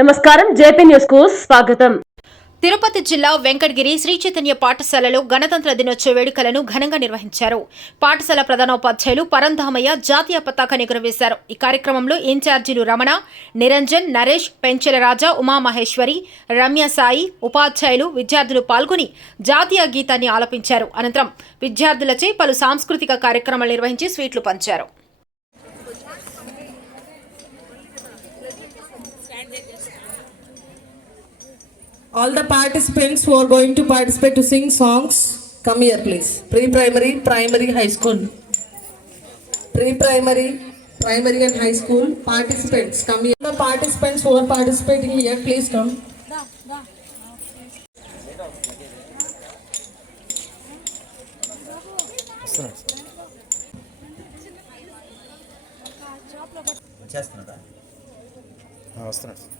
నమస్కారం JP news కు స్వాగతం తిరుపతి జిల్లా వెంకటగిరి శ్రీ చైతన్య పాఠశాలలో గణతంత్ర దినోత్సవ వేడుకలను ఘనంగా నిర్వహించారు పాఠశాల ప్రధానోపాధ్యాయులు పరంధామయ్య జాతీయ పతాకాన్ని ఎగురవేశారు ఈ కార్యక్రమంలో ఇన్ఛార్జీలు రమణ నిరంజన్ నరేష్ పెంచెల రాజా ఉమామహేశ్వరి రమ్య సాయి ఉపాధ్యాయులు విద్యార్థులు పాల్గొని జాతీయ గీతాన్ని ఆలపించారు అనంతరం విద్యార్థులచే పలు సాంస్కృతిక కార్యక్రమాలు నిర్వహించి స్వీట్లు పంచారు All the participants who are going to participate to sing songs, come here please. Pre-primary, primary, high school. Pre-primary, primary and high school participants, come here. The participants who are participating here, please come. వస్తున్నాడు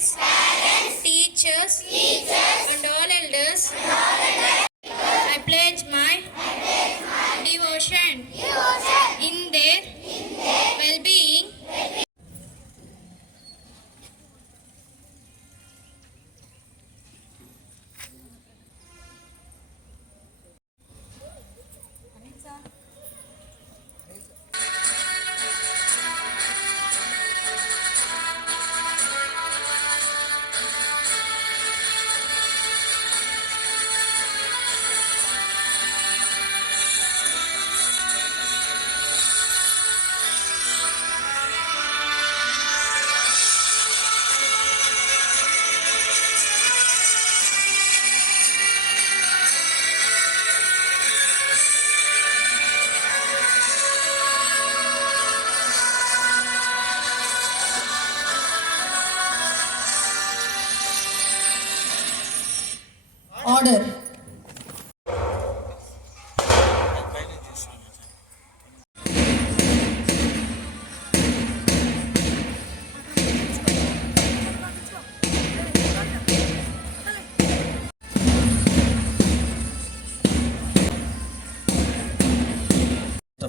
parents, parents teachers, teachers, and all elders, and all elders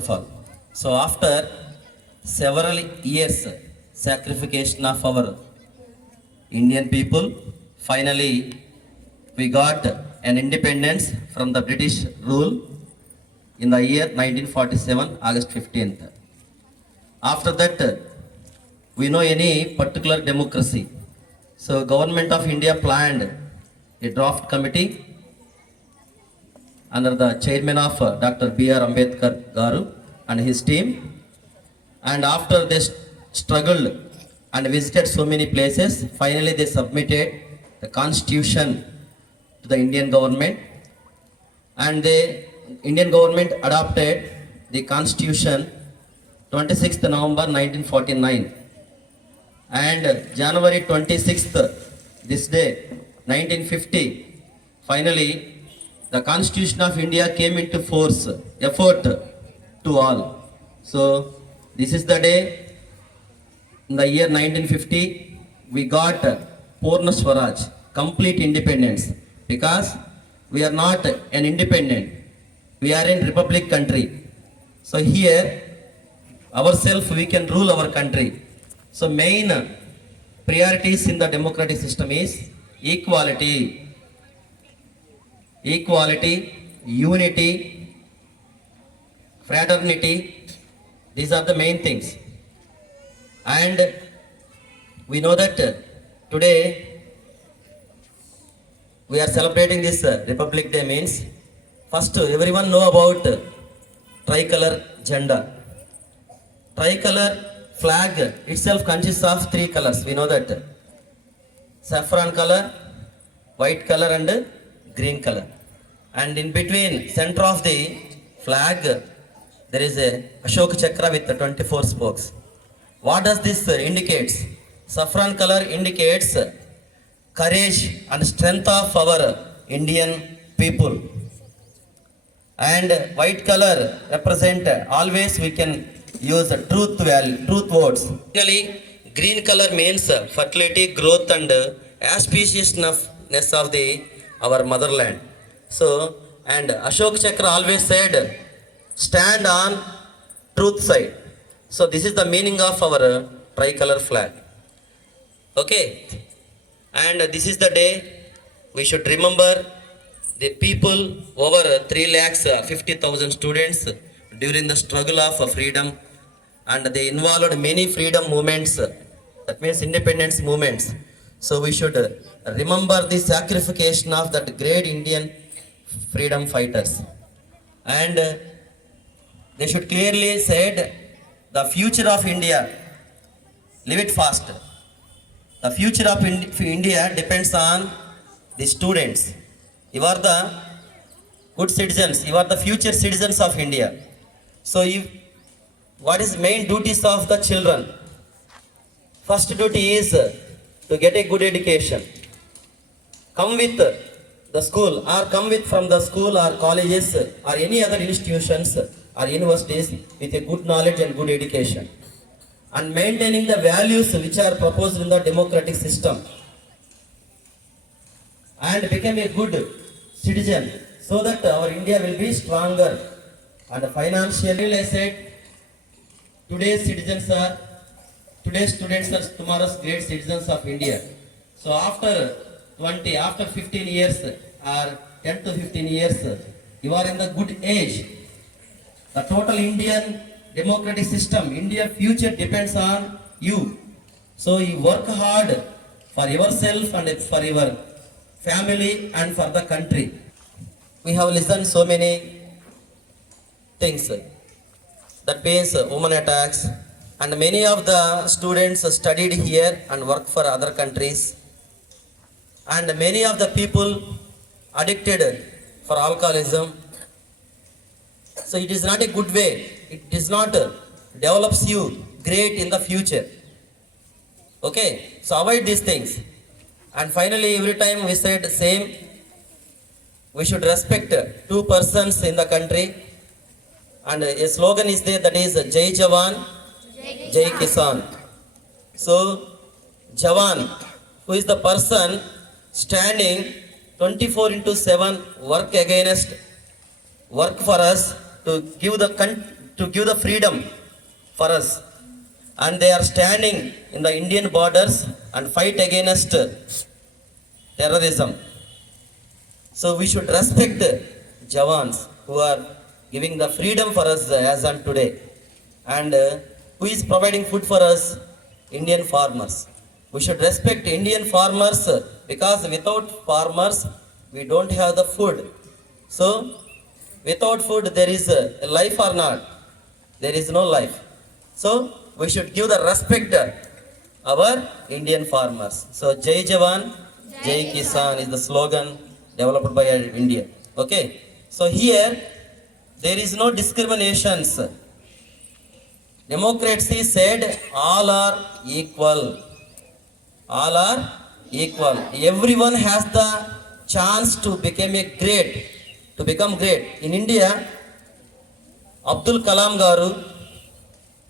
of all so after several years sacrification of our Indian people finally we got an independence from the British rule in the year 1947, August 15th. After that, we know any particular democracy. So government of India planned a draft committee under the chairman of uh, Dr. B.R. Ambedkar Garu and his team. And after they struggled and visited so many places, finally they submitted the constitution to the Indian government, and the Indian government adopted the constitution 26th November 1949, and January 26th, this day, 1950, finally the Constitution of India came into force, effort to all. So this is the day, in the year 1950, we got Purna Swaraj, complete independence, because we are not an independent, we are in republic country. So here, ourselves we can rule our country. So main priorities in the democratic system is equality, equality unity fraternity these are the main things and we know that today we are celebrating this republic day means first everyone know about tricolor jhanda tricolor flag itself consists of three colors we know that saffron color white color and green color. And in between center of the flag, there is a Ashoka Chakra with 24 spokes. What does this indicates? Saffron color indicates courage and strength of our Indian people. And white color represent always we can use truth value, truth words. Finally, green color means fertility, growth and auspiciousness of the our motherland. So, and Ashok Chakra always said, stand on truth side. So this is the meaning of our tricolor flag. Okay, and this is the day we should remember the people, over 3,50,000 uh, students during the struggle of freedom, and they involved many freedom movements, that means independence movements. So we should remember the sacrification of that great Indian freedom fighters. And uh, they should clearly said the future of India, live it fast. The future of India depends on the students. You are the good citizens. You are the future citizens of India. So if, what is main duties of the children? First duty is to get a good education. come with the school or come with from the school or colleges or any other institutions or universities with a good knowledge and good education and maintaining the values which are proposed in the democratic system and become a good citizen so that our India will be stronger and financially I said today's citizens are today students are tomorrow's great citizens of India so after 20, after 15 years or 10 to 15 years, you are in the good age. The total Indian democratic system, India future depends on you. So you work hard for yourself and for your family and for the country. We have listened so many things that pains, woman attacks, and many of the students studied here and work for other countries. And many of the people addicted for alcoholism. So it is not a good way. It does not develops you great in the future. Okay, so avoid these things. And finally, every time we said same, we should respect two persons in the country. And a slogan is there that is Jai Jawan, Jai Kisan. So, Jawan, who is the person standing 24 into 7 work against work for us to give the to give the freedom for us and they are standing in the indian borders and fight against terrorism so we should respect the jawans who are giving the freedom for us as on today and uh, who is providing food for us indian farmers we should respect Indian farmers because without farmers, we don't have the food. So, without food, there is a life or not? There is no life. So, we should give the respect our Indian farmers. So, Jai Jawan, Jai, Jai Kisan is the slogan developed by India. Okay. So, here, there is no discriminations. Democracy said all are equal all are equal everyone has the chance to become great to become great in india abdul kalam garu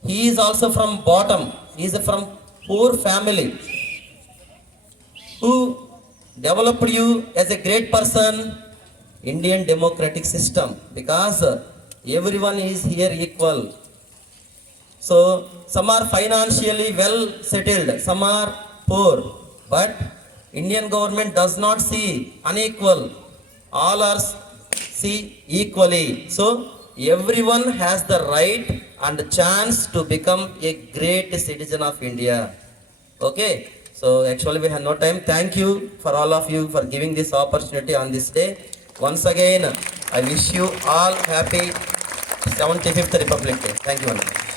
he is also from bottom he is from poor family who developed you as a great person indian democratic system because everyone is here equal so some are financially well settled some are poor. But Indian government does not see unequal. All are see equally. So everyone has the right and chance to become a great citizen of India. Okay. So actually we have no time. Thank you for all of you for giving this opportunity on this day. Once again, I wish you all happy 75th Republic Day. Thank you. Anand.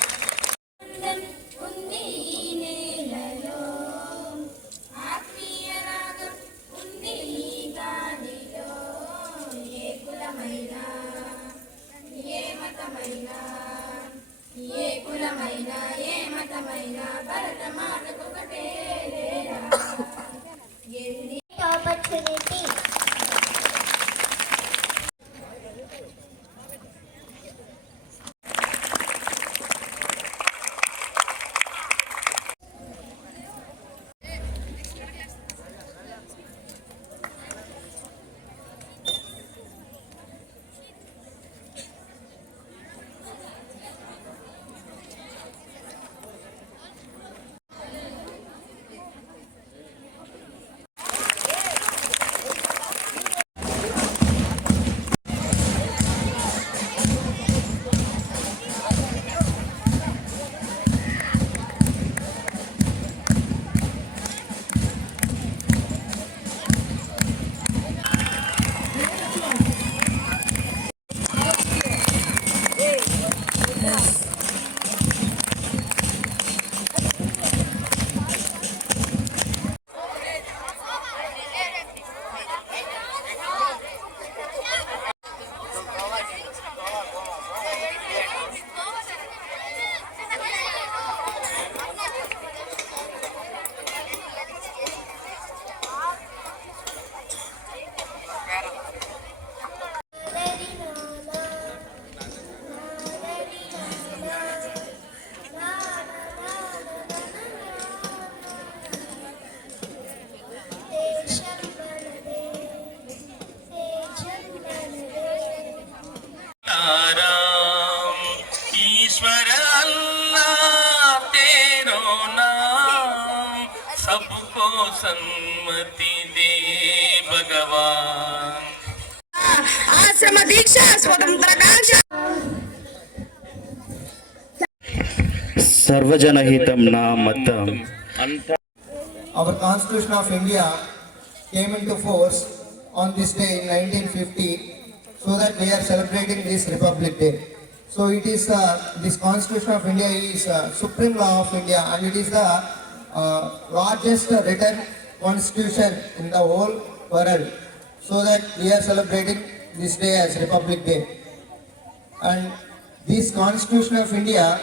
सम्मति दे भगवान आश्रम दीक्षा स्वतंत्रकांक्षा सर्वजनहितं नामतम Our Constitution of India came into force on this day in 1950 so that we are celebrating this Republic Day. So it is uh, this Constitution of India is uh, supreme law of India and it is the uh, largest written constitution in the whole world. So that we are celebrating this day as Republic Day. And this Constitution of India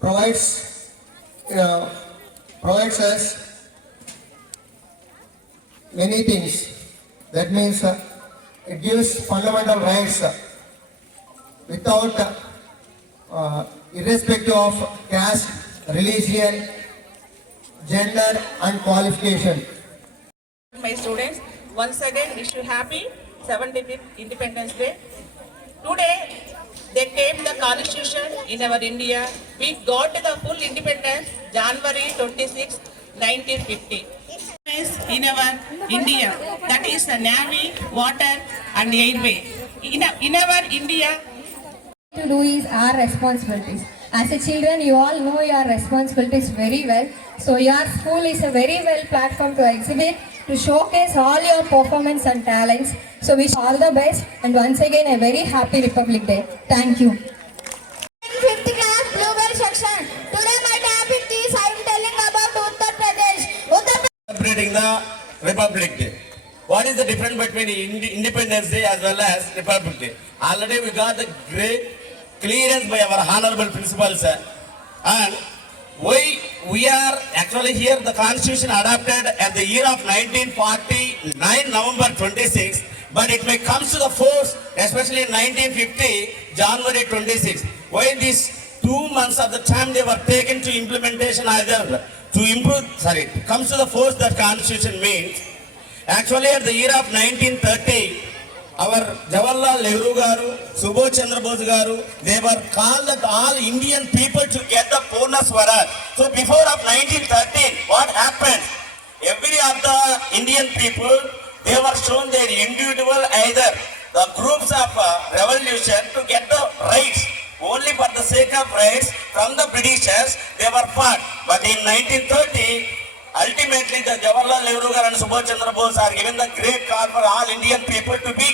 provides, uh, provides us many things. That means uh, it gives fundamental rights uh, without, uh, irrespective of caste, religion, gender and qualification. My students, once again wish you happy 75th Independence Day. Today they came the constitution in our India. We got the full independence January 26, 1950. In our India, that is the navy, water and airway. In, in our India, to do is our responsibilities. As a children, you all know your responsibilities very well. So your school is a very well platform to exhibit, to showcase all your performance and talents. So wish all the best and once again a very happy Republic Day. Thank you. Celebrating the Republic Day. What is the difference between Independence Day as well as Republic Day? Already we got the great clearance by our honorable principal, sir. And why we are actually here, the constitution adopted at the year of 1949, November 26, but it may comes to the force, especially in 1950, January 26. Why these two months of the time they were taken to implementation either to improve, sorry, comes to the force that constitution means. Actually, at the year of 1930, our Jawaharlal Nehru garu Subhash Chandrabose garu they were call the all Indian people to get the Purna Swaraj so before of nineteen thirteen what happens every of the Indian people they were shown their individual either the groups of revolution to get the rights only for the sake of rights from the britishers they were fought but in nineteen thirty ultimately the Jawaharlal Nehru gar and Subhash Chandra Bose are given the great call for all Indian people to be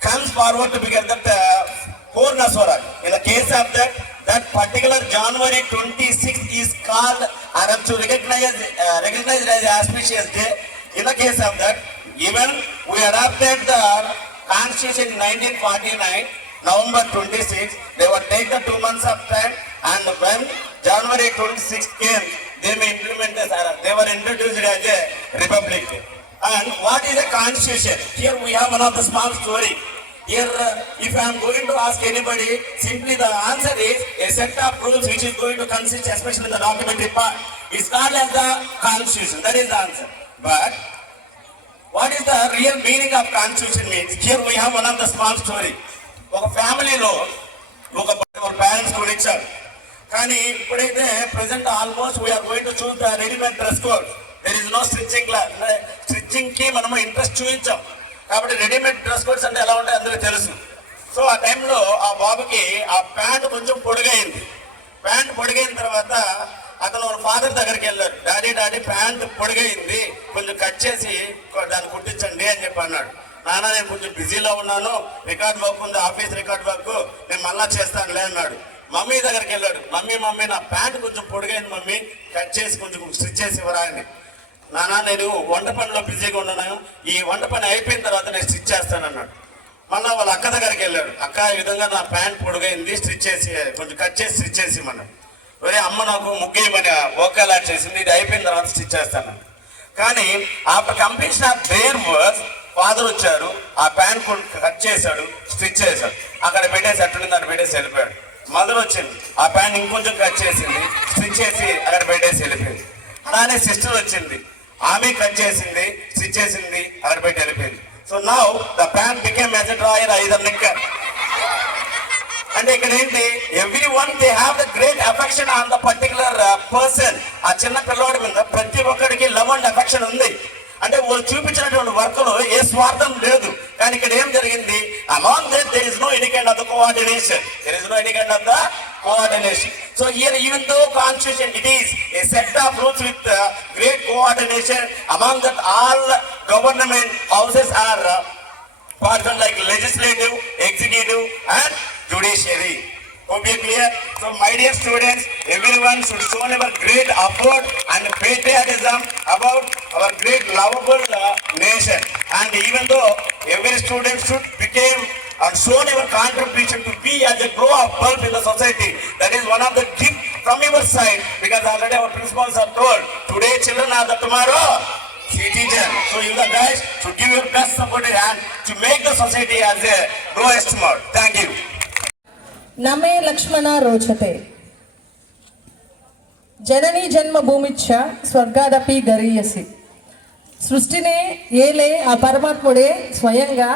comes forward to become that uh, Purna Swaraj. In the case of that, that particular January 26th is called Arab to recognize, uh, recognized as auspicious day. In the case of that, even we adopted the Constitution in 1949, November 26, they were take the two months of time and when January 26th came, They may implement the SIRAM. They were introduced as a republic. And what is a constitution? Here we have one of the small story. Here, if I am going to ask anybody, simply the answer is a set of rules which is going to consist, especially in the documentary part. It's called as the constitution. That is the answer. But what is the real meaning of constitution means? Here we have one of the small story. ఒక ఫ్యామిలీలో ఒక parents కూడా ఇచ్చారు కానీ ఇప్పుడైతే present almost we are going to choose the readymade dress code there is no stitching stitching కి మనము interest చూపించాం కాబట్టి రెడీమేడ్ డ్రెస్ కోడ్స్ అంటే ఎలా ఉంటాయి అందరికీ తెలుసు సో ఆ టైంలో ఆ బాబుకి ఆ ప్యాంట్ కొంచెం పొడిగైంది ప్యాంట్ పొడిగైన తర్వాత అతను ఫాదర్ దగ్గరికి వెళ్ళాడు డాడీ డాడీ ప్యాంట్ పొడిగైంది కొంచెం కట్ చేసి దాన్ని కుట్టించండి అని చెప్పి అన్నాడు నాన్న నేను కొంచెం బిజీలో ఉన్నాను రికార్డ్ వర్క్ ఉంది ఆఫీస్ రికార్డ్ వర్క్ నేను మళ్ళా చేస్తానులే అన్నాడు మమ్మీ దగ్గరికి వెళ్ళాడు మమ్మీ మమ్మీ నా ప్యాంట్ కొంచెం పొడిగైంది మమ్మీ కట్ చేసి కొంచెం స్టిచ్ చేసి ఇవ్వరా అని నానా నేను వంట పనిలో బిజీగా ఉన్నాను ఈ వంట పని అయిపోయిన తర్వాత నేను స్టిచ్ చేస్తానన్నాడు మళ్ళీ వాళ్ళ అక్క దగ్గరికి వెళ్ళాడు అక్క ఈ విధంగా నా ప్యాంట్ పొడిగైంది స్టిచ్ చేసి కొంచెం కట్ చేసి స్టిచ్ చేసి ఇమ్మన్నాడు ఒరే అమ్మ నాకు ముగ్గేయమని ఓకేలా చేసింది ఇది అయిపోయిన తర్వాత స్టిచ్ చేస్తాను కానీ ఆ completion of bare verse father వచ్చారు ఆ ప్యాంట్ కట్ చేశాడు స్టిచ్ చేశాడు అక్కడ పెట్టేసి అట్టుండి దాన్ని పెట్టేసి వెళ్ళిపోయాడు మదర్ వచ్చింది ఆ ప్యాంట్ ఇంకొంచెం కట్ చేసింది స్టిచ్ చేసి అక్కడ పెట్టేసి వెళ్ళిపోయింది అలానే సిస్టర్ వచ్చింది ఆమె కట్ చేసింది స్టిచ్ చేసింది అక్కడ పెట్టి వెళ్ళిపోయింది సో నా the pant became as drawer either knicker అంటే ఇక్కడ ఏంటి every one they have the great affection on the particular person ఆ చిన్న పిల్లవాడి మీద ప్రతి ఒక్కడికి లవ్ అండ్ అఫెక్షన్ ఉంది అంటే వాళ్ళు చూపించినటువంటి వర్క్లో ఏ స్వార్థం లేదు కానీ ఇక్కడ ఏం జరిగింది among that there is no any kind of the coordination there is no any kind of the coordination so here even though constitution it is a set of rules with great coordination among that all government houses are part like legislative executive and judiciary to be clear. So my dear students, everyone should show our great effort and patriotism about our great lovable uh, nation. And even though every student should become and uh, show our contribution to be as a grow up bulb in the society. That is one of the tip from your side because already our principals are told today children are the tomorrow citizen. So you the guys should give your best supporting hand to make the society as a growest mode. Thank you. నమే లక్ష్మణ రోచతే జననీ జన్మ భూమిచ్చ స్వర్గాదపి గరీయసి సృష్టినే ఏలే ఆ పరమాత్ముడే స్వయంగా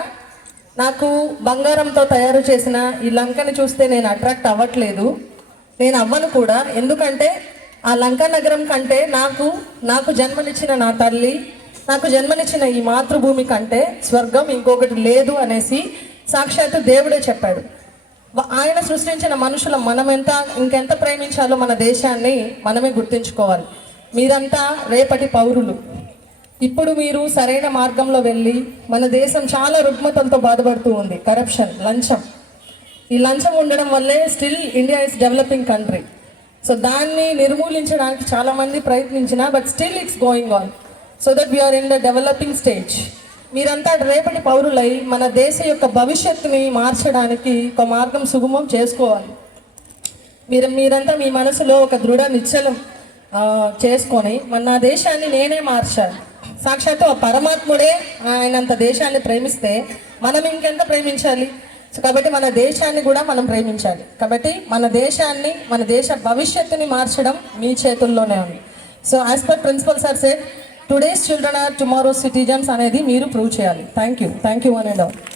నాకు బంగారంతో తయారు చేసిన ఈ లంకని చూస్తే నేను అట్రాక్ట్ అవ్వట్లేదు నేను అవ్వను కూడా ఎందుకంటే ఆ లంక నగరం కంటే నాకు నాకు జన్మనిచ్చిన నా తల్లి నాకు జన్మనిచ్చిన ఈ మాతృభూమి కంటే స్వర్గం ఇంకొకటి లేదు అనేసి సాక్షాత్తు దేవుడే చెప్పాడు ఆయన సృష్టించిన మనుషుల మనం ఎంత ఇంకెంత ప్రేమించాలో మన దేశాన్ని మనమే గుర్తుంచుకోవాలి మీరంతా రేపటి పౌరులు ఇప్పుడు మీరు సరైన మార్గంలో వెళ్ళి మన దేశం చాలా రుగ్మతలతో బాధపడుతూ ఉంది కరప్షన్ లంచం ఈ లంచం ఉండడం వల్లే still India is developing country so దాన్ని నిర్మూలించడానికి చాలామంది ప్రయత్నించిన but still it's going on so that we are in the developing stage మీరంతా రేపటి పౌరులై మన దేశ యొక్క భవిష్యత్తుని మార్చడానికి ఒక మార్గం సుగమం చేసుకోవాలి మీరు మీరంతా మీ మనసులో ఒక దృఢ నిశ్చలం చేసుకొని మన దేశాన్ని నేనే మార్చాను సాక్షాత్తు పరమాత్ముడే ఆయనంత దేశాన్ని ప్రేమిస్తే మనం ఇంకెంత ప్రేమించాలి సో కాబట్టి మన దేశాన్ని కూడా మనం ప్రేమించాలి కాబట్టి మన దేశాన్ని మన దేశ భవిష్యత్తుని మార్చడం మీ చేతుల్లోనే ఉంది so as per principal sir says today's children are tomorrow citizens అనేది మీరు ప్రూవ్ చేయాలి thank you thank you one and